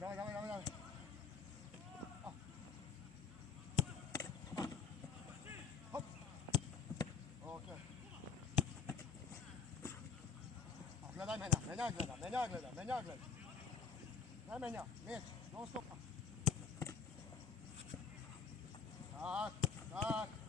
давай, давай, давай, давай. Хоп. Окей. Gledaj mene, mene gleda, mene gleda, mene gleda. Ne menja, meč, non stop. Tak, tak.